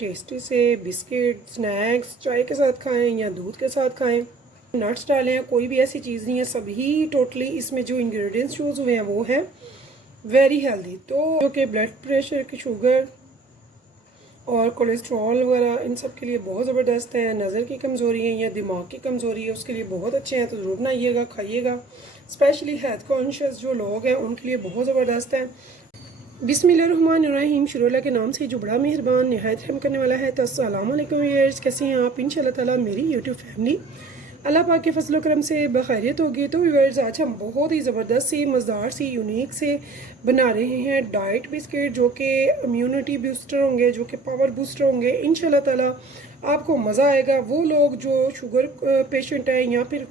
Tasty से biscuit snacks चाय के साथ खाएं या दूध के साथ खाएं। नट्स डालें हैं, कोई भी ऐसी चीज़ नहीं है, सभी टोटली इसमें जो इंग्रेडिएंट्स यूज़ हुए हैं वो हैं वेरी हेल्दी। तो जो कि ब्लड प्रेशर की शुगर और कोलेस्ट्रॉल वगैरह इन सब के लिए बहुत ज़बरदस्त है। नज़र की कमज़ोरी है या दिमाग की कमज़ोरी है उसके लिए बहुत अच्छे हैं, तो ज़रूर बनाइएगा खाइएगा। स्पेशली हेल्थ कॉन्शियस जो लोग हैं उनके लिए बहुत ज़बरदस्त है। बिस्मिल्लाहिर्रहमानिर्रहीम, शुरू अल्लाह के नाम से जो बड़ा मेहरबान निहायत रहम करने वाला है। तो अस्सलाम वालेकुम व्यूअर्स, कैसे हैं आप? इंशाल्लाह ताला मेरी यूट्यूब फैमिली अल्लाह पाक के फजल करम से बखैरियत होगी। तो व्यूअर्स, आज हम बहुत ही ज़बरदस्त सी मज़ेदार सी यूनिक से बना रहे हैं डाइट बिस्किट, जो कि इम्यूनिटी बूस्टर होंगे, जो कि पावर बूस्टर होंगे। इंशाल्लाह ताला आपको मज़ा आएगा। वो लोग जो शुगर पेशेंट है या फिर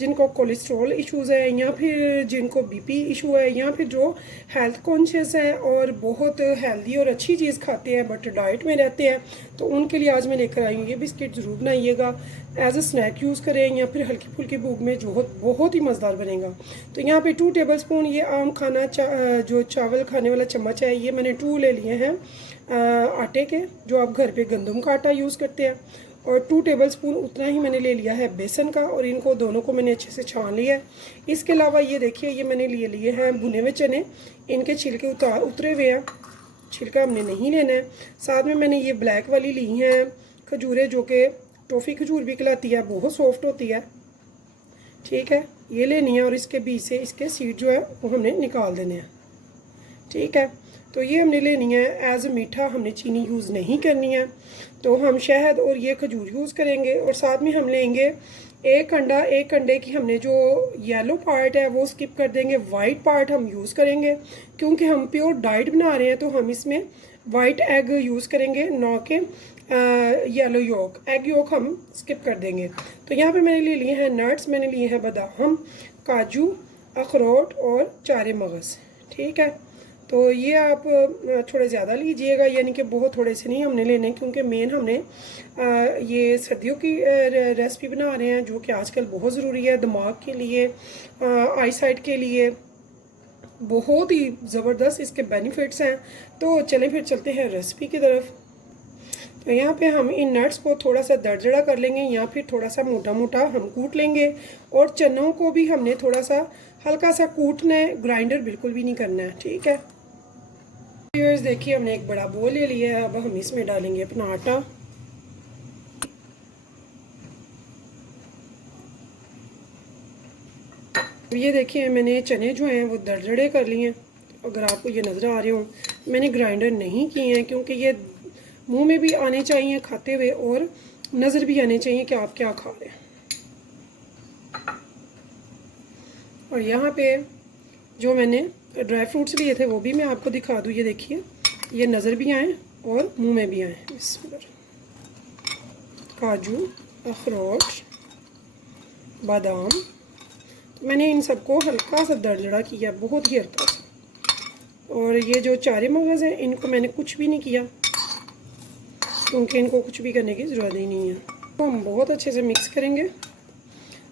जिनको कोलेस्ट्रॉल इश्यूज़ है या फिर जिनको बीपी इशू है या फिर जो हेल्थ कॉन्शियस है और बहुत हेल्दी और अच्छी चीज़ खाते हैं बट डाइट में रहते हैं, तो उनके लिए आज मैं लेकर आई हूँ ये बिस्किट। ज़रूर बनाइएगा, एज अ स्नैक यूज़ करें या फिर हल्की फुल्की भूख में जो बहुत ही मज़ेदार बनेगा। तो यहाँ पे 2 टेबल स्पून ये आम खाना जो चावल खाने वाला चम्मच है, ये मैंने 2 ले लिए हैं आटे के, जो आप घर पे गंदम का आटा यूज़ करते हैं। और 2 टेबल स्पून उतना ही मैंने ले लिया है बेसन का, और इनको दोनों को मैंने अच्छे से छान लिया है। इसके अलावा ये देखिए, ये मैंने लिए हैं भुने हुए चने, इनके छिलके उतरे हुए हैं, छिलका हमने नहीं लेना है। साथ में मैंने ये ब्लैक वाली ली हैं खजूरें, जो कि टॉफ़ी खजूर भी कहलाती है, बहुत सॉफ्ट होती है, ठीक है, ये लेनी है। और इसके बीच से इसके सीड जो है वो हमने निकाल देने हैं, ठीक है। तो ये हमने लेनी है। एज मीठा हमने चीनी यूज़ नहीं करनी है, तो हम शहद और ये खजूर यूज़ करेंगे। और साथ में हम लेंगे एक अंडे की हमने जो येलो पार्ट है वो स्किप कर देंगे, वाइट पार्ट हम यूज़ करेंगे, क्योंकि हम प्योर डाइट बना रहे हैं। तो हम इसमें वाइट एग यूज़ करेंगे, ना कि येलो योक। एग योक हम स्किप कर देंगे। तो यहाँ पे मैंने ले लिए हैं नट्स, मैंने लिए हैं बादाम, काजू, अखरोट और चारे मगज़, ठीक है। तो ये आप थोड़े ज़्यादा लीजिएगा, यानी कि बहुत थोड़े से नहीं हमने लेने, क्योंकि मेन हमने ये सर्दियों की रेसिपी बना रहे हैं, जो कि आजकल बहुत ज़रूरी है दिमाग के लिए, आई साइट के लिए बहुत ही ज़बरदस्त इसके बेनिफिट्स हैं। तो चलें फिर चलते हैं रेसिपी की तरफ। तो यहाँ पे हम इन नट्स को थोड़ा सा दरदरा कर लेंगे या फिर थोड़ा सा मोटा मोटा हम कूट लेंगे, और चनों को भी हमने थोड़ा सा हल्का सा कूटना है, ग्राइंडर बिल्कुल भी नहीं करना है, ठीक है। व्यूअर्स देखिए, हमने एक बड़ा बोल ले लिया है, अब हम इसमें डालेंगे अपना आटा। ये देखिए, मैंने चने जो हैं वो दरदरे कर लिए हैं। अगर आपको ये नज़र आ रहे हो, मैंने ग्राइंडर नहीं किए हैं, क्योंकि ये मुंह में भी आने चाहिए खाते हुए और नज़र भी आने चाहिए कि आप क्या खा रहे हैं। और यहाँ पे जो मैंने ड्राई फ्रूट्स लिए थे वो भी मैं आपको दिखा दूँ। ये देखिए, ये नज़र भी आए और मुंह में भी आए। इसमें काजू, अखरोट, बादाम, तो मैंने इन सबको हल्का सा दरदरा किया, बहुत ही हल्का सा। और ये जो चारे मगज़ हैं इनको मैंने कुछ भी नहीं किया, क्योंकि इनको कुछ भी करने की ज़रूरत ही नहीं है। तो हम बहुत अच्छे से मिक्स करेंगे,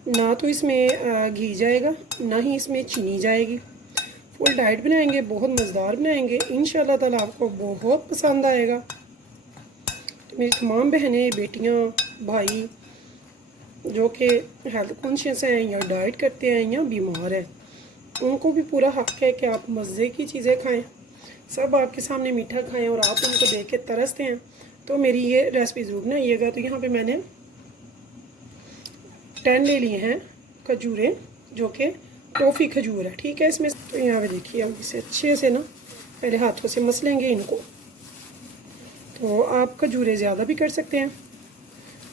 ना तो इसमें घी जाएगा ना ही इसमें चीनी जाएगी। फुल डाइट बनाएंगे, बहुत मज़ेदार बनाएंगे, इंशाल्लाह ताला आपको बहुत पसंद आएगा। तो मेरी तमाम बहनें, बेटियां, भाई जो कि हेल्थ कॉन्शियस हैं या डाइट करते हैं या बीमार हैं, उनको भी पूरा हक़ है कि आप मज़े की चीज़ें खाएं, सब आपके सामने मीठा खाएं और आप उनको देख के तरसते हैं। तो मेरी ये रेसिपी ज़रूर बनाइएगा। तो यहाँ पे मैंने 10 ले लिए हैं खजूरें, जो कि टॉफ़ी खजूर है, ठीक है इसमें। तो यहाँ पे देखिए, हम इसे अच्छे से ना पहले हाथों से मस लेंगे इनको। तो आप खजूरें ज़्यादा भी कर सकते हैं,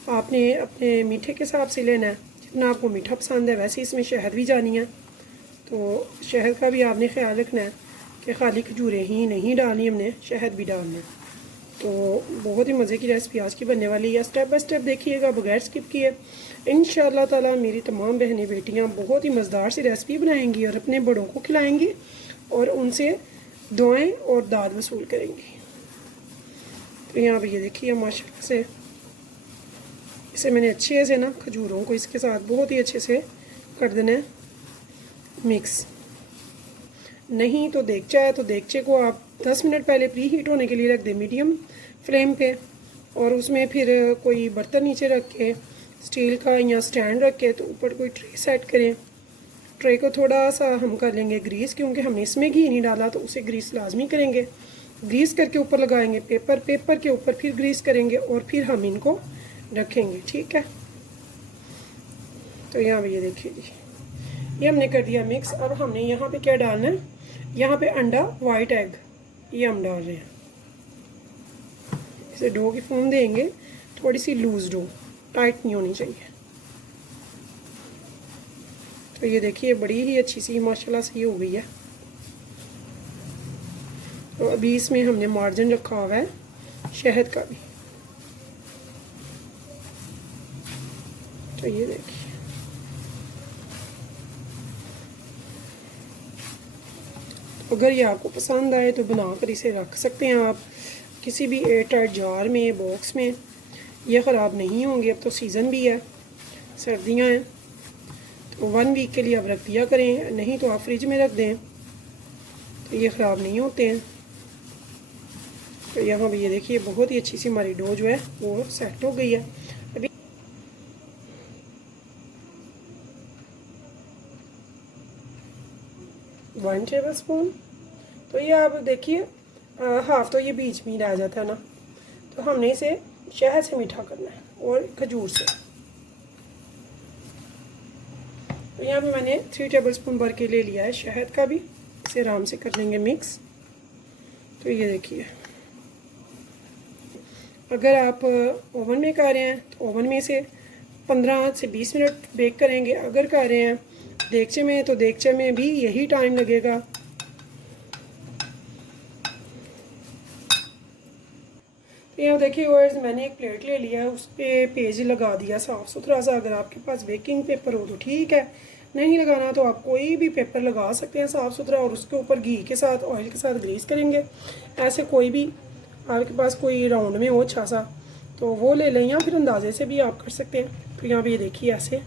आपने अपने मीठे के हिसाब से लेना है, जितना आपको मीठा पसंद है। वैसे इसमें शहद भी जानी है, तो शहद का भी आपने ख्याल रखना है कि खाली खजूरें ही नहीं डालनी, हमने शहद भी डालना है। तो बहुत ही मज़े की रेसिपी आज की बनने वाली है। स्टेप बाय स्टेप देखिएगा बगैर स्किप किए। इंशाल्लाह ताला मेरी तमाम बहनें बेटियां बहुत ही मज़ेदार सी रेसिपी बनाएंगी और अपने बड़ों को खिलाएंगी और उनसे दुआएं और दाद वसूल करेंगी। तो यहाँ पर ये देखिए, माशाल्लाह से इसे मैंने अच्छे से ना खजूरों को इसके साथ बहुत ही अच्छे से कर देना है मिक्स। नहीं तो देगचा है तो देगचे को आप 10 मिनट पहले प्री हीट होने के लिए रख दें मीडियम फ्लेम पे, और उसमें फिर कोई बर्तन नीचे रख के स्टील का या स्टैंड रख के तो ऊपर कोई ट्रे सेट करें। ट्रे को थोड़ा सा हम कर लेंगे ग्रीस, क्योंकि हमने इसमें घी नहीं डाला तो उसे ग्रीस लाजमी करेंगे। ग्रीस करके ऊपर लगाएंगे पेपर, पेपर के ऊपर फिर ग्रीस करेंगे और फिर हम इनको रखेंगे। ठीक है, तो यहाँ पे ये देखिए जी, ये हमने कर दिया मिक्स। अब हमने यहाँ पे क्या डालना है, यहाँ पे अंडा वाइट एग ये हम डाल रहे हैं। इसे डो की फॉर्म देंगे, थोड़ी सी लूज डो, टाइट नहीं होनी चाहिए। तो ये देखिए बड़ी ही अच्छी सी माशाल्लाह से हो गई है। तो अभी इसमें हमने मार्जिन रखा हुआ है शहद का भी। तो ये देखिए, अगर ये आपको पसंद आए तो बनाकर इसे रख सकते हैं आप किसी भी एयर टाइट जार में, बॉक्स में। ये ख़राब नहीं होंगे। अब तो सीज़न भी है, सर्दियां हैं, तो 1 वीक के लिए आप रख दिया करें, नहीं तो आप फ्रिज में रख दें तो ये ख़राब नहीं होते हैं। तो यहाँ भी ये देखिए बहुत ही अच्छी सी हमारी डो जो है वो सेट हो गई है। अभी 1 टेबल स्पून, तो ये आप देखिए हाफ तो ये बीच में ही रह जाता है ना, तो हमने इसे शहद से मीठा करना है और खजूर से। तो यहाँ पे मैंने 3 टेबल स्पून भर के ले लिया है शहद का भी। इसे आराम से कर देंगे मिक्स। तो ये देखिए, अगर आप ओवन में कर रहे हैं तो ओवन में से 15 से 20 मिनट बेक करेंगे। अगर कर रहे हैं देगचे में तो देगचे में भी यही टाइम लगेगा। तो यहाँ देखिए व्यूअर्स, मैंने एक प्लेट ले लिया, उस पर पेज लगा दिया साफ़ सुथरा सा। अगर आपके पास बेकिंग पेपर हो तो ठीक है, नहीं लगाना तो आप कोई भी पेपर लगा सकते हैं साफ़ सुथरा, और उसके ऊपर घी के साथ ऑयल के साथ ग्रीस करेंगे। ऐसे कोई भी आपके पास कोई राउंड में हो अच्छा सा तो वो ले लें, या फिर अंदाजे से भी आप कर सकते हैं। तो यहाँ पे ये देखिए ऐसे,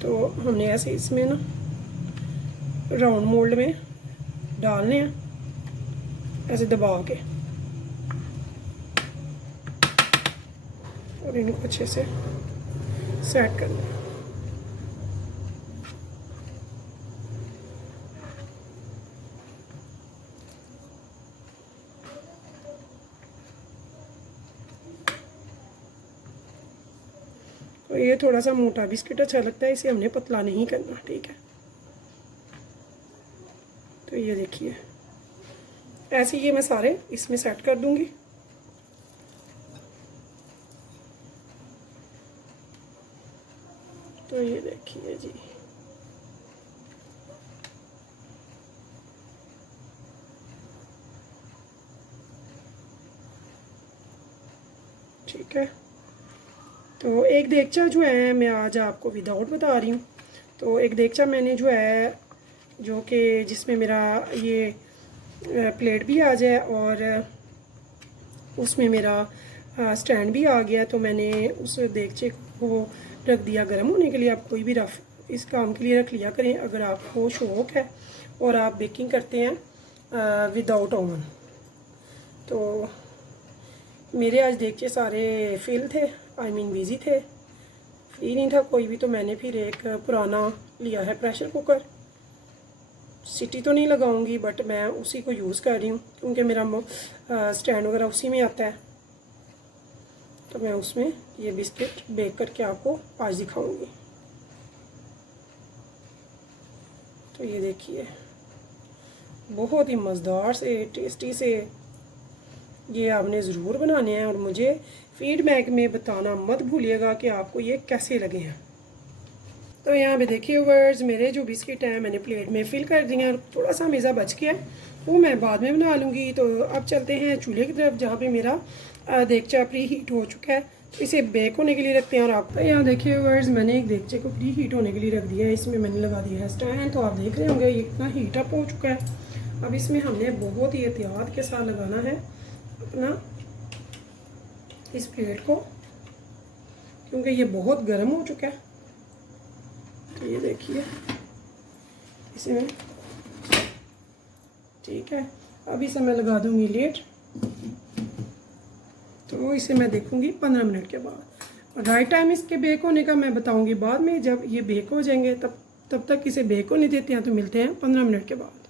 तो हमने ऐसे इसमें ना राउंड मोल्ड में डालने हैं, ऐसे दबा के, और इनको अच्छे से सेट करना है। तो ये थोड़ा सा मोटा बिस्किट अच्छा लगता है, इसे हमने पतला नहीं करना। ठीक है, तो ये देखिए ऐसे ये मैं सारे इसमें सेट कर दूंगी। तो ये देखिए जी, ठीक है। तो एक देगचा जो है मैं आज आपको विदाउट बता रही हूँ। तो एक देगचा मैंने जो है, जो कि जिसमें मेरा ये प्लेट भी आ जाए और उसमें मेरा स्टैंड भी आ गया, तो मैंने उस देगचे को रख दिया गर्म होने के लिए। आप कोई भी रफ इस काम के लिए रख लिया करें अगर आपको शौक है और आप बेकिंग करते हैं विदाउट ओवन। तो मेरे आज देगचे सारे फिल थे, आई मीन बिज़ी थे, फ्री नहीं था कोई भी। तो मैंने फिर एक पुराना लिया है प्रेशर कुकर। सीटी तो नहीं लगाऊंगी बट मैं उसी को यूज़ कर रही हूँ, क्योंकि मेरा स्टैंड वगैरह उसी में आता है। तो मैं उसमें ये बिस्किट बेक करके आपको आज दिखाऊंगी। तो ये देखिए बहुत ही मज़ेदार से, टेस्टी से ये आपने ज़रूर बनाने हैं, और मुझे फीडबैक में बताना मत भूलिएगा कि आपको ये कैसे लगे हैं। तो यहाँ पे देखिए व्यूअर्स, मेरे जो बिस्किट हैं मैंने प्लेट में फिल कर दिए हैं। थोड़ा सा मेज़ा बच गया वो मैं बाद में बना लूँगी। तो अब चलते हैं चूल्हे की तरफ, जहाँ पे मेरा देगचा प्री हीट हो चुका है। तो इसे बेक होने के लिए रखते हैं। और आप यहाँ देखिए व्यूअर्स, मैंने एक देगचे को प्री हीट होने के लिए रख दिया है। इसमें मैंने लगा दिया है स्टैंड। तो आप देख रहे होंगे ये इतना हीट अप हो चुका है। अब इसमें हमने बहुत ही एहतियात के साथ लगाना है अपना इस प्लेट को, क्योंकि ये बहुत गर्म हो चुका है। तो ये देखिए इसमें, ठीक है। अब इसे मैं लगा दूंगी लेट। तो इसे मैं देखूँगी 15 मिनट के बाद। राइट टाइम इसके बेक होने का मैं बताऊँगी बाद में, जब ये बेक हो जाएंगे तब तक इसे बेक होने देते हैं। तो मिलते हैं 15 मिनट के बाद।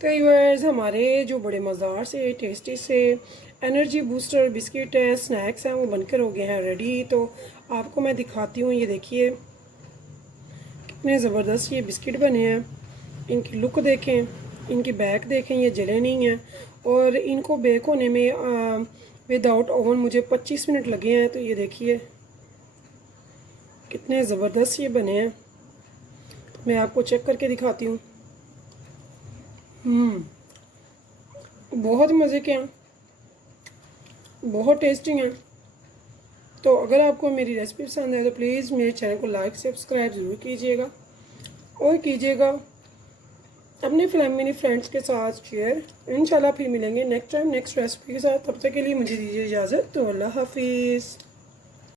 तो व्यूअर्स, हमारे जो बड़े मज़ेदार से टेस्टी से एनर्जी बूस्टर बिस्किट है, स्नैक्स हैं, वो बनकर हो गए हैं रेडी। तो आपको मैं दिखाती हूँ, ये देखिए कितने ज़बरदस्त ये बिस्किट बने हैं। इनकी लुक देखें, इनकी बैक देखें, ये जले नहीं हैं। और इनको बेक होने में विदाउट ओवन मुझे 25 मिनट लगे हैं। तो ये देखिए कितने ज़बरदस्त ये बने हैं। मैं आपको चेक करके दिखाती हूँ। बहुत मज़े के हैं, बहुत टेस्टी हैं। तो अगर आपको मेरी रेसिपी पसंद है तो प्लीज़ मेरे चैनल को लाइक सब्सक्राइब ज़रूर कीजिएगा और कीजिएगा अपने फैमिली फ्रेंड्स के साथ शेयर। इंशाल्लाह फिर मिलेंगे नेक्स्ट टाइम नेक्स्ट रेसिपी के साथ। तब तक के लिए मुझे दीजिए इजाज़त। तो अल्लाह हाफिज़।